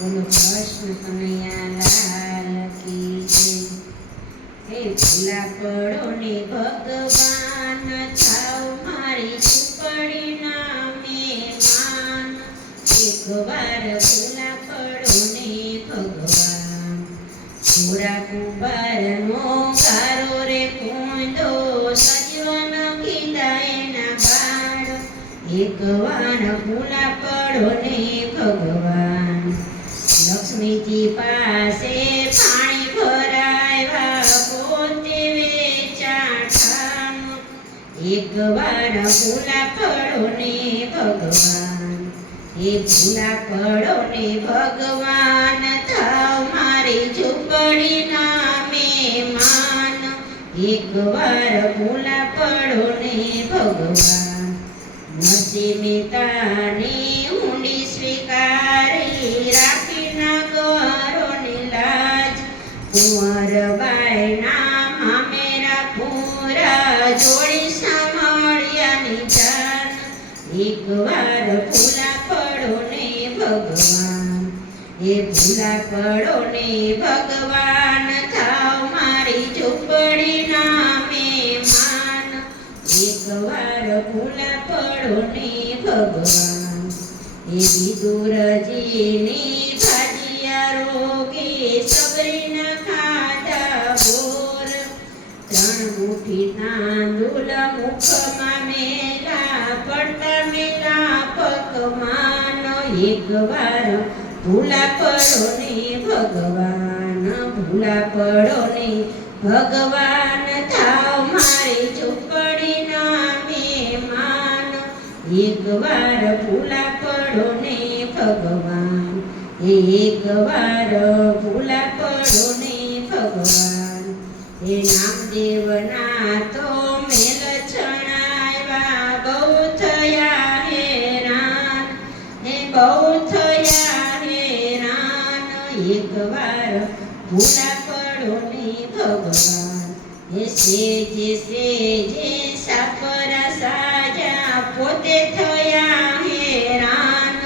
બોલો કૃષ્ણ કનૈયા લાલ કી જય। હે ભૂલા પડો ને ભગવાન, થાવ મારી ઝૂંપડીના મહેમાન। એકવાર ભૂલા પડો ને ભગવાન, ભૂરા કુંભારનો ગારો રે કૂંદો, સજીવન કીધા એના બાળ। એકવાર ભૂલા પડો ને ભગવાન, લક્ષ્મીજી પાસે પાણી ભરાવ્યા, પોતે વેચાણ। એકવાર ભૂલા પડો ને ભગવાન, એ ભૂલા પડો ને ભગવાન, થાવ મારી ઝૂંપડીના મહેમાન। એકવાર ભૂલા પડો ને ભગવાન, નસીમિતાની ઊંડી સ્વીકારી, રાખી ના ગરોની લાજ। કુંવરબાઈના મામેરા પૂરા, જોડી સાંભળ્યાની જાન। એકવાર ભૂલા પડો ને ભગવાન, એ ભૂલા પડો ને ભગવાન, થાવ મારી ઝૂંપડીના મહેમાન। એકવાર ભૂલા પડો ને ભગવાન, એ વિદુરજીની ભાજિયા રોગી, સબરીના ખાધા બોર। 3 મુઠ્ઠી તાંદુલ મુખમાં મેલા, પડતા મેલા પકવાન। એકવાર ભૂલા પડો ને ભગવાન, ભૂલા પડો ને ભગવાન, થાવ મારી ઝૂંપડીના મહેમાન। એકવાર ભૂલા પડો ને ભગવાન, એકવાર ભૂલા પડો ને ભગવાન। એ નામદેવના તો મેલ છણાવ્યા, બહુ થયા હેરાન, એ બહુ થયા હેરાન। એકવાર ભૂલા પડો ને ભગવાન, એ સેજે સેજે સાપરા સાજા, પોતે થયા હેરાન।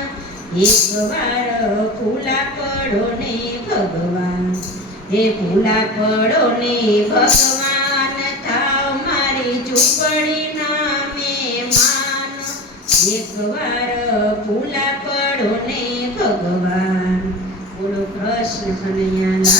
એકવાર ભૂલા પડો ને ભગવાન, એ ભૂલા પડો ને ભગવાન, થાવ મારી ઝૂંપડીના મહેમાન। એકવાર ભૂલા પડો ને ભગવાન। બોલો કૃષ્ણ કનૈયા